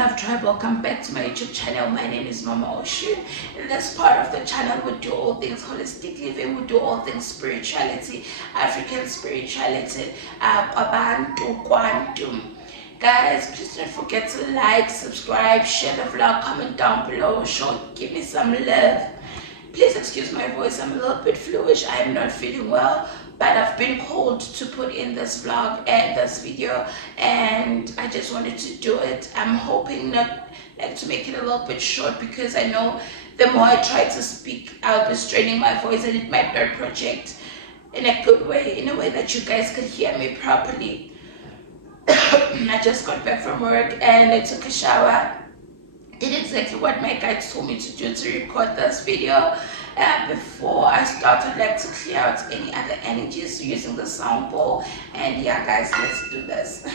Love Tribe, welcome back to my YouTube channel. My name is Mama Oshun. In this part of the channel, we do all things holistic living, we do all things spirituality, African spirituality, abantu, quantum. Guys, please don't forget to like, subscribe, share the vlog, comment down below, give me some love. Please excuse my voice, I'm a little bit fluish, I am not feeling well, but I've been called to put in this vlog and this video, and I just wanted to do it. I'm hoping not to make it a little bit short, because I know the more I try to speak, I'll be straining my voice and it might not project in a good way, in a way that you guys could hear me properly. I just got back from work and I took a shower. Did exactly what my guides told me to do to record this video. Before I started, to clear out any other energies using the sound bowl. And yeah, guys, let's do this.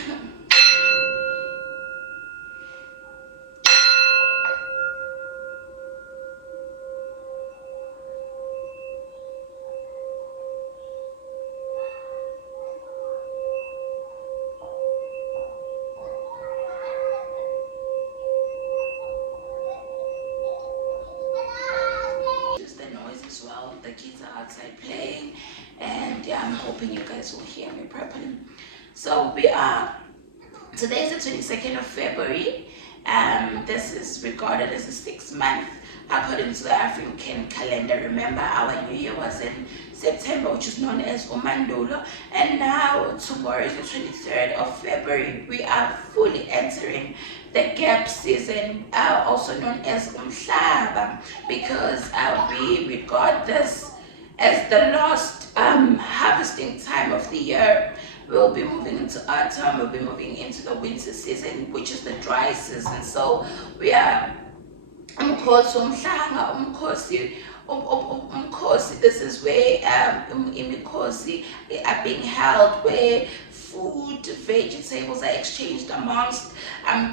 The kids are outside playing, and yeah, I'm hoping you guys will hear me properly. So today is the 22nd of February. This is regarded as the 6th month according to the African calendar. Remember, our new year was in September, which is known as Umandulo, and now tomorrow is the 23rd of February. We are fully entering the GEB season, also known as Umhlaba, because we regard this as the last harvesting time of the year. We'll be moving into autumn, we'll be moving into the winter season, which is the dry season. So we are umkhosi. This is where imikhosi are being held, where food, vegetables are exchanged amongst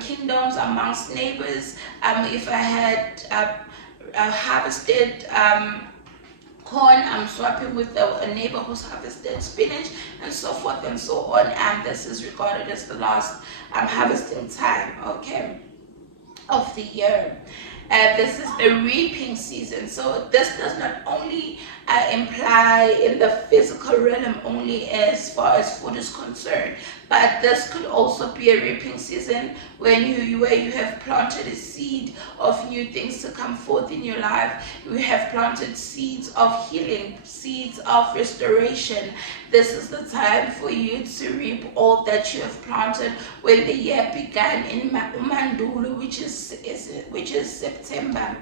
kingdoms, amongst neighbors. If I had harvested corn, I'm swapping with a neighbor who's harvested spinach, and so forth and so on. This is regarded as the last harvesting time, okay, of the year. This is the reaping season. So this does not only imply in the physical realm only as far as food is concerned, but this could also be a reaping season where you have planted a seed of new things to come forth in your life. You have planted seeds of healing, seeds of restoration. This is the time for you to reap all that you have planted when the year began in Mandulo, which is September.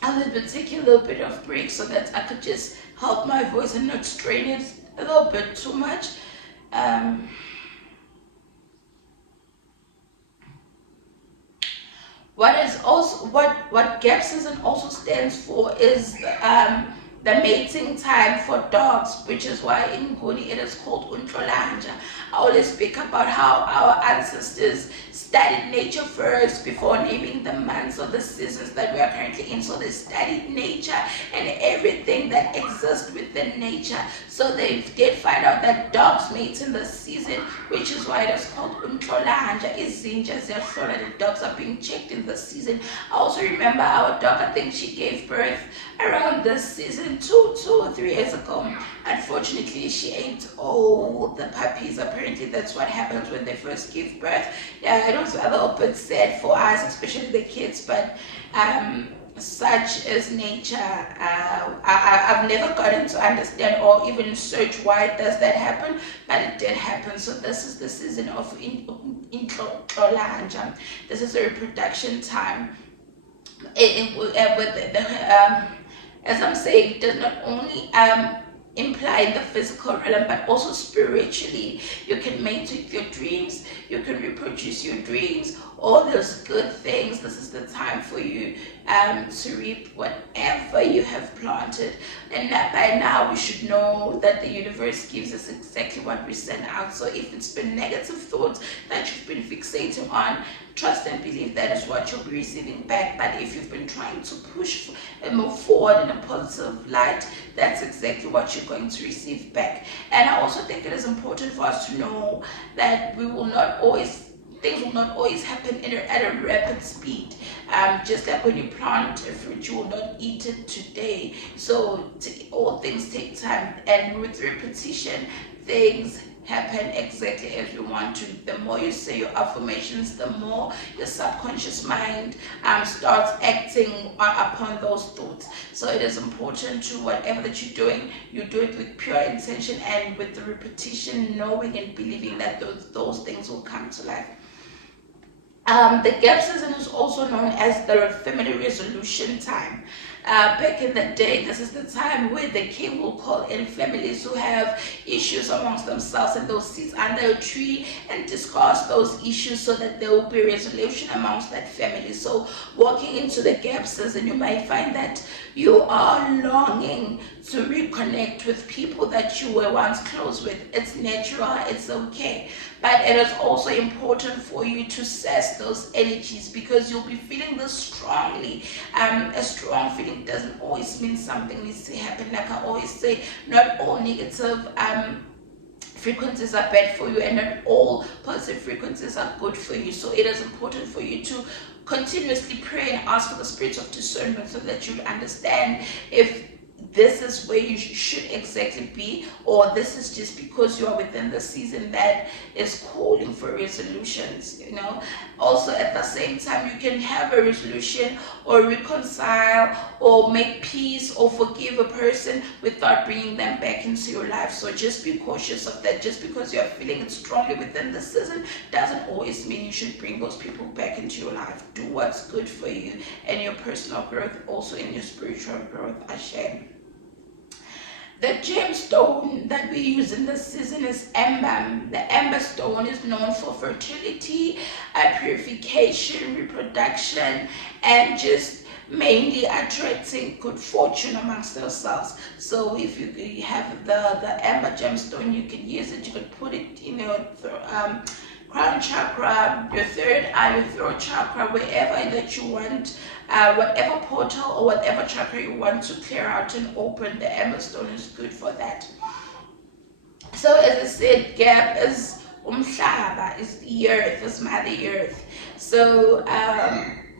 I will be taking a little bit of break so that I could just help my voice and not strain it a little bit too much. What GEB season also stands for is the mating time for dogs, which is why in Nguni it is called Untlolanja. I always speak about how our ancestors studied nature first before naming the months or the seasons that we are currently in. So they studied nature and everything that exists within nature. So they did find out that dogs mate in the season, which is why it is called Untlolanja. The dogs are being checked in the season. I also remember our dog, I think she gave birth around this season, two or 3 years ago. Unfortunately, she ate all the puppies. Apparently, that's what happens when they first give birth. Yeah, it was a little bit sad for us, especially the kids, but such is nature. I've never gotten to understand or even search why does that happen, but it did happen. So this is the season of Intlolanja. This is a reproduction time. As I'm saying, it does not only imply in the physical realm, but also spiritually. You can mate with your dreams, you can reproduce your dreams, all those good things. This is the time for you to reap whatever you have planted. And by now we should know that the universe gives us exactly what we send out. So if it's been negative thoughts that you've been fixating on, trust and believe that is what you'll be receiving back. But if you've been trying to push and move forward in a positive light, that's exactly what you're going to receive back. And I also think it is important for us to know that we will not always things will not always happen at a rapid speed. Just like when you plant a fruit, you will not eat it today. So all things take time, and with repetition, things happen exactly as you want to. The more you say your affirmations, the more your subconscious mind starts acting upon those thoughts. So it is important to, whatever that you're doing, you do it with pure intention and with the repetition, knowing and believing that those things will come to life. The gap season is also known as the family resolution time. Back in the day, this is the time where the king will call in families who have issues amongst themselves, and they'll sit under a tree and discuss those issues so that there will be resolution amongst that family. So walking into the gap season, you might find that you are longing to reconnect with people that you were once close with. It's natural, it's okay. But it is also important for you to assess those energies, because you'll be feeling this strongly. A strong feeling doesn't always mean something needs to happen. Like I always say, not all negative frequencies are bad for you, and not all positive frequencies are good for you. So it is important for you to continuously pray and ask for the spirit of discernment, so that you understand if this is where you should exactly be, or this is just because you are within the season that is calling for resolutions. Also at the same time, you can have a resolution or reconcile or make peace or forgive a person without bringing them back into your life. So just be cautious of that. Just because you're feeling it strongly within the season doesn't always mean you should bring those people back into your life. Do what's good for you and your personal growth, also in your spiritual growth. Ashe. The gemstone that we use in this season is amber. The amber stone is known for fertility, purification, reproduction, and just mainly attracting good fortune amongst yourselves. So if you have the amber gemstone, you can use it. You could put it in your crown chakra, your third eye, your throat chakra, wherever that you want, whatever portal or whatever chakra you want to clear out and open, the amber stone is good for that. So as I said, gap is umhlaba, is the earth, is Mother Earth. So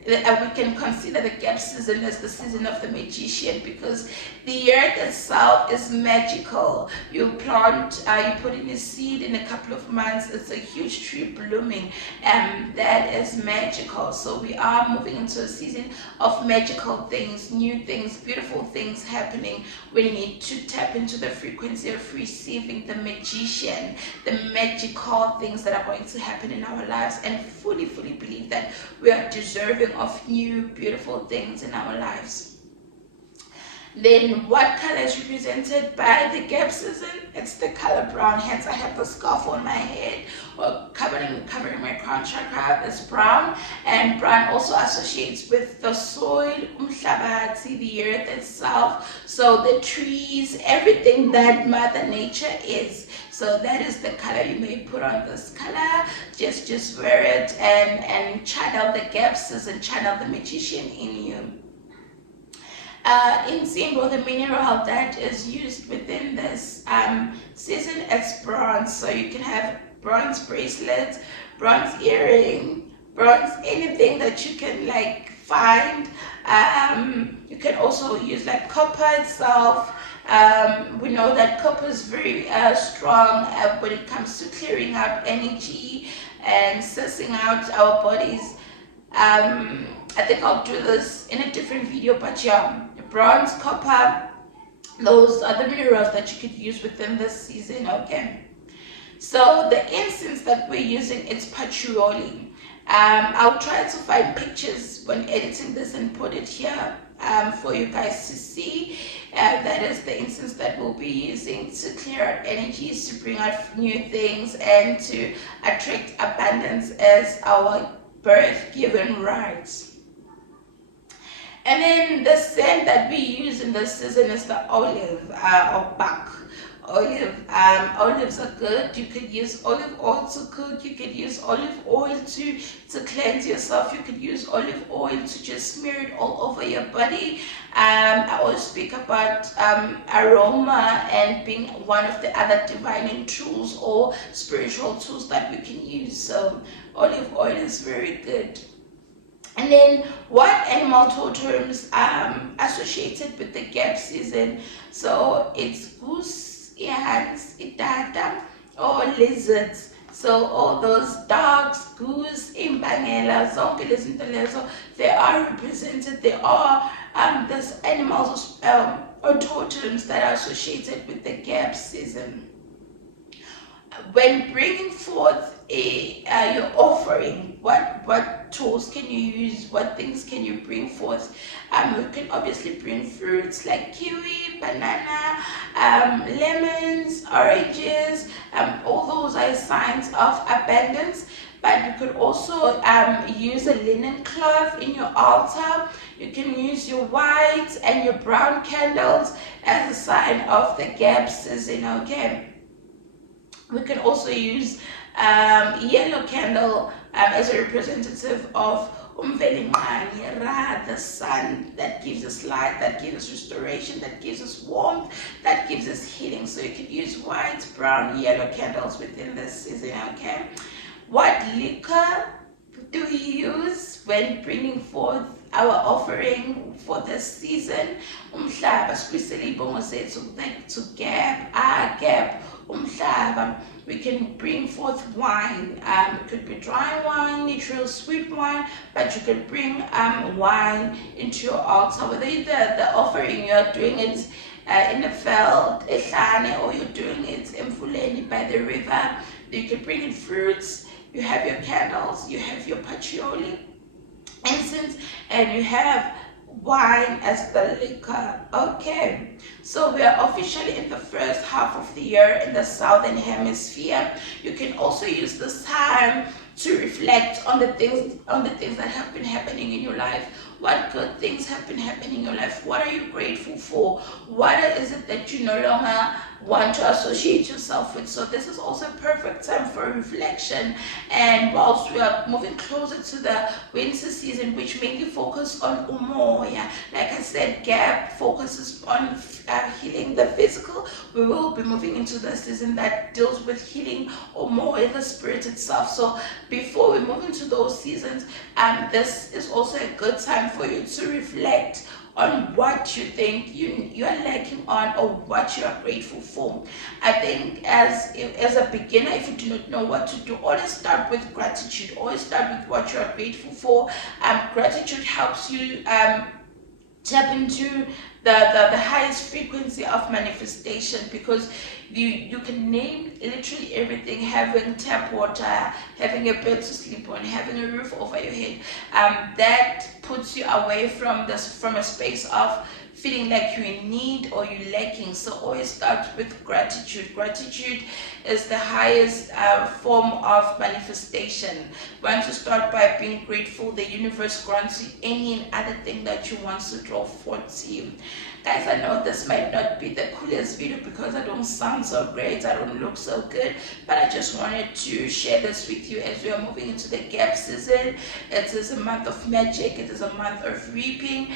we can consider the gap season as the season of the magician, because the earth itself is magical. You plant, you put in a seed, in a couple of months it's a huge tree blooming, and that is magical. So we are moving into a season of magical things, new things, beautiful things happening. We need to tap into the frequency of receiving the magician, the magical things that are going to happen in our lives, and fully believe that we are deserving of new beautiful things in our lives. Then what color is represented by the gap season? It's the color brown. Hence I have the scarf on my head, or covering my crown chakra is brown. And brown also associates with the soil, umhlabathi, the earth itself. So the trees, everything that Mother Nature is. So that is the color. You may put on this color, just wear it and channel the gap season, channel the magician in you. In symbol, the mineral that is used within this season is bronze. So you can have bronze bracelets, bronze earring, bronze anything that you can find. You can also use copper itself. We know that copper is very strong when it comes to clearing up energy and sussing out our bodies. I think I'll do this in a different video, but yeah, bronze, copper, those are the minerals that you could use within this season. Okay, so the incense that we're using, it's patchouli. I'll try to find pictures when editing this and put it here for you guys to see. That is the incense that we'll be using to clear out energies, to bring out new things, and to attract abundance as our birth-given rights. And then the scent that we use in this season is the olive or bach. Olives are good. You could use olive oil to cook. You could use olive oil to cleanse yourself. You could use olive oil to just smear it all over your body. I always speak about aroma and being one of the other divining tools or spiritual tools that we can use. So olive oil is very good. And then what animal totems associated with the GEB season? So it's goose, hens, itata, or lizards. So all those dogs, goose, imbangela, zonke lezi zinto lezo, they are represented. They are there's animals or totems that are associated with the GEB season. When bringing forth your offering, what tools can you use? What things can you bring forth? You can obviously bring fruits like kiwi, banana, lemons, oranges. All those are signs of abundance. But you could also use a linen cloth in your altar. You can use your white and your brown candles as a sign of the GEB season. Okay. We can also use yellow candle as a representative of Ra, the sun that gives us light, that gives us restoration, that gives us warmth, that gives us healing. So you could use white, brown, yellow candles within this season. Okay. What liquor do we use when bringing forth our offering for this season? Umhlaba sibuyisela ibongo sethu to GEB, umhlaba. We can bring forth wine. It could be dry wine, natural sweet wine, but you can bring wine into your altar. Whether the offering you're doing it in the veld, or you're doing it in Fuleni by the river, you can bring in fruits. You have your candles, you have your patchouli, incense, and you have wine as the liquor. Okay, so we are officially in the first half of the year in the southern hemisphere. You can also use this time to reflect on the things that have been happening in your life. What good things have been happening in your life? What are you grateful for? What is it that you no longer want to associate yourself with? So this is also a perfect time for reflection. And whilst we are moving closer to the winter season, which mainly focus on umoya, like I said, GEB focuses on healing the physical. We will be moving into the season that deals with healing umoya, the spirit itself. So before we move into those seasons, this is also a good time for you to reflect on what you think you are lacking on or what you are grateful for. I think as a beginner, if you do not know what to do, always start with gratitude. Always start with what you are grateful for. Gratitude helps you tap into the highest frequency of manifestation, because you can name literally everything: having tap water, having a bed to sleep on, having a roof over your head. That puts you away from a space of feeling like you're in need or you're lacking. So always start with gratitude. Gratitude is the highest form of manifestation. Once you start by being grateful, the universe grants you any and other thing that you want to draw forth to you. Guys, I know this might not be the coolest video because I don't sound so great, I don't look so good, but I just wanted to share this with you as we are moving into the GEB season. It is a month of magic, it is a month of reaping.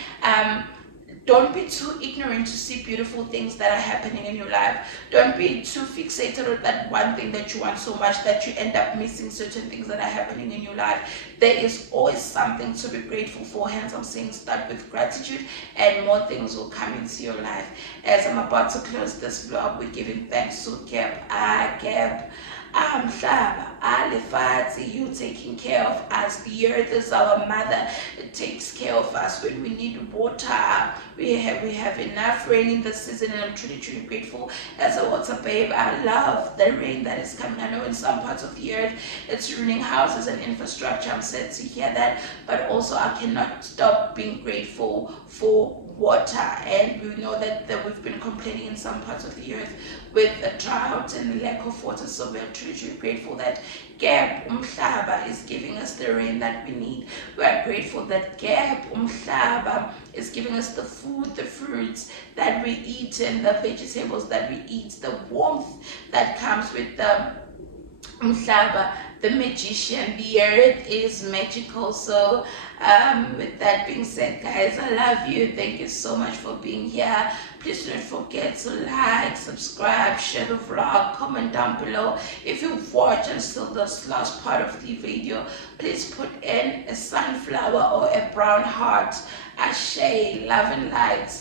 Don't be too ignorant to see beautiful things that are happening in your life. Don't be too fixated on that one thing that you want so much that you end up missing certain things that are happening in your life. There is always something to be grateful for. Hence, I'm saying start with gratitude and more things will come into your life. As I'm about to close this vlog, we're giving thanks to GEB. You taking care of us. The earth is our mother. It takes care of us when we need water. We have enough rain in this season, and I'm truly grateful as a water babe. I love the rain that is coming. I know in some parts of the earth it's ruining houses and infrastructure. I'm sad to hear that, but also I cannot stop being grateful for water. And we know that we've been complaining in some parts of the earth with the drought and the lack of water, so we're absolutely grateful that GEB Umhlaba is giving us the rain that we need. We are grateful that GEB Umhlaba is giving us the food, the fruits that we eat, and the vegetables that we eat, the warmth that comes with the Umhlaba, the magician. The earth is magical. So with that being said, guys, I love you. Thank you so much for being here. Please don't forget to like, subscribe, share the vlog, comment down below. If you've watched until this last part of the video, please put in a sunflower or a brown heart. Ashe, love and light.